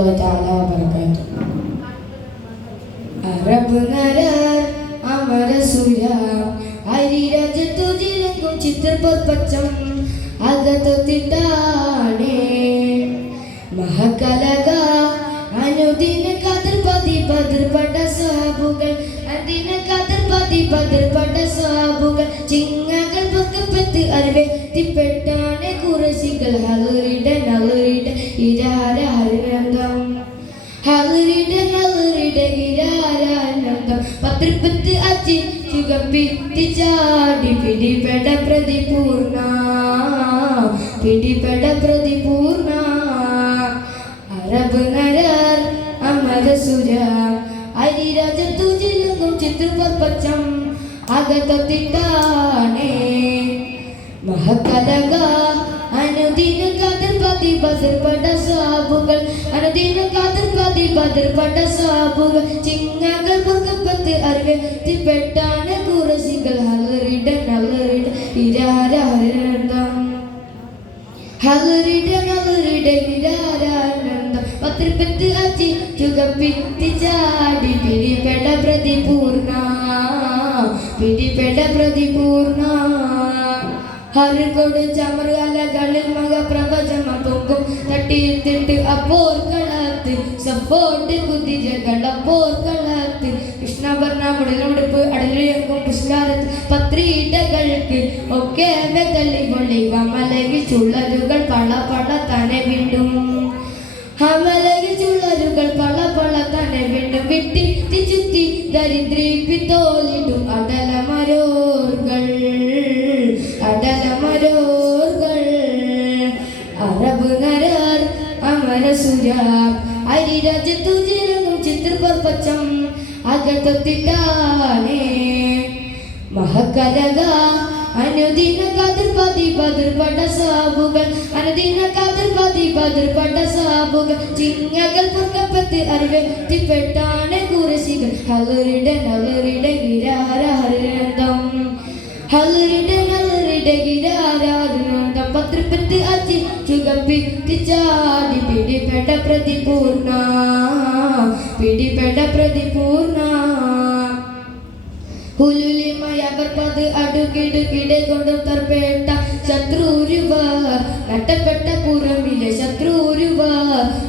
വറഹ്മത്തുള്ളാഹി തആല വബറകാതുഹു അറബ് നരർ അമരസുര അരിരാജത്തു ജിലങ്കും ചിത്രപൊൽപ്പച്ചം അകത്തൊത്തിട്ടാണേ. മഹകലക അനുദിന കതിർ പതി ബദർ പട സാബുകൾ അതിന കതിർ പതി ബദർ പട സാബുകൾ ചിങ്ങകൾ പൊക്കപ്പത്ത് അറിവെത്തിപ്പെട്ടാണ് പത്രിപ്പത്ത് അച്ചി ചുകപ്പിത്തി ചാടി പിടിപെട പ്രതിപൂർണ പിടിപെട പ്രതിപൂർണ അറബ് നരർ അമരസുര അരിരാജ ജില്ലും ചിത്രപർപ്പച്ചം അകത്തൊത്തിട്ടാണേ മഹകലക അനുദിന കതിർ പതി സാബുകൾ അനുദിന കതിർ പതി സാബുകൾ ചിങ്ങകൾ പുറക്കപ്പത്ത് അറിവെത്തിപ്പെട്ടാണ് കുറശികൾ ഹലറിട നളറിട ഇരാര ഹലറിട നളറിട ഇരാരാനന്ദം പത്രിപ്പത്ത് അച്ചി ചുകപ്പിത്തി ചാടി പിടിപെട പ്രതിപൂർണ. പിടിപെട പ്രതിപൂർണ. ഹരികൊട് ചമറുകലകളിൽ മക പ്രവചമ പൊങ്കും. തട്ടിയിട്ടിട്ട് അപ്പോർ കളത്ത് സപ്പോട്ട് കുതിരകൾ അപ്പോർ കളത്ത് കൃഷ്ണവർണ മുടലുടുപ്പ് അടലുയർക്കും പുഷ്കാരത്ത് പത്രീടകൾക്ക് ഒക്കെ തള്ളി പൊളി കമലകി ചുള്ളരുകൾ പള പള തന്നെ വീണ്ടും. ഹമലകി ചുള്ളരുകൾ പള പള തന്നെ വീണ്ടും. വിട്ടി അമരസുര അരിരാജ്യത്തു ജിലങ്ങും ചിത്രപർപ്പച്ചം. അകത്തൊത്തിട്ടാണേ. മഹകലക അനുദിന കതിർ പതി ബദർ പട സാബുകൾ. അനുദിന കതിർ പതി ബദർ പട സാബുകൾ. ചിങ്ങകൾ പുറക്കപ്പത്ത് അറിവെത്തിപ്പെട്ടാണ് കുറശികൾ ഹലറിട നളറിട ഗിരാര ഹരിനന്ദം ഹലറിട നളറിട ഗിരാരാനന്ദം പത്രപ്പത്ത് അച്ചി ചാടി പിടിപെട പ്രതിപൂർണ പിടിപെട പ്രതിപൂർണ ഹുലുലിമയവർപ്പത് അടുകിടുകിടെ കൊണ്ടും തർപ്പേട്ട ശത്രുരുവ നട്ടപ്പെട്ട പുറമിലെ ശത്രുരുവ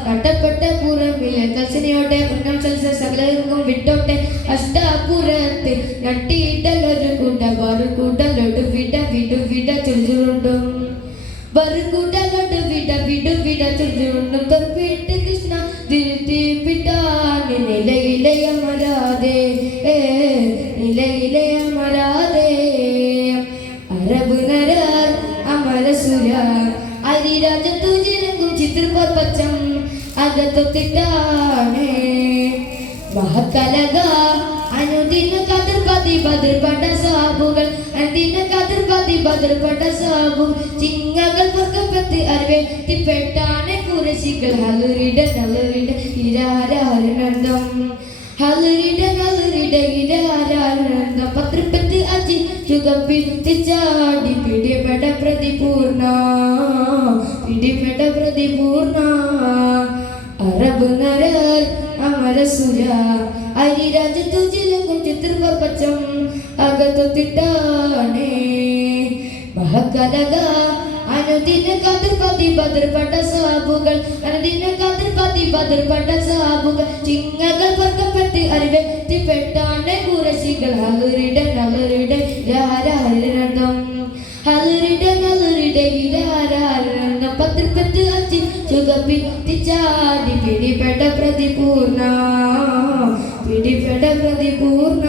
നട്ടപ്പെട്ട പുറമിലെ കൽസനയോടെ ഉന്നം സകലർക്കും വിട്ടോട്ടെ. അഷ്ടാപുരത്ത് നട്ടിയിട്ടലൊരു ജനങ്ങും ചിത്രപർപ്പച്ചം അകത്തൊത്തിട്ടാണ് മഹക്കലക അനുദിന കതിർപതി പട സാബുകൾ അനുദിന കതിർപതി പട സാബു ചിങ്ങകൾ പുറക്കപ്പത്ത് അറിവെത്തിപ്പെട്ടാണ് കുറശികൾ ഹലറിട നളറിട ഇരാര ഹരിനന്ദം ഹലറിട നളറിട ഇരാരാനന്ദം പത്രപ്പത്ത് അച്ചി ചുകപ്പിത്തി ചാടി പിടിപെട പ്രതിപൂർണ. പിടിപെട പ്രതിപൂർണ അറബ് നരർ അമരസുര അരിരാജത്തു ജിലങ്കും ചിത്രപർപ്പച്ചം അകത്തൊത്തിട്ടാണേ. മഹക്കലക അനുദിന കതിർപതി പതി ബദർ പട സാബുകൾ. അനുദിന കതിർപതി പതി ബദർ പട സാബുകൾ. ചിങ്ങകൾ പുറക്കപ്പെട്ട് അറിവെത്തിപ്പെട്ടാണ് കുറശികൾ ഹലറിട ముక్తిచారి పిడిపెడ ప్రతిపూర్ణ పిడిపెడ ప్రతిపూర్ణ.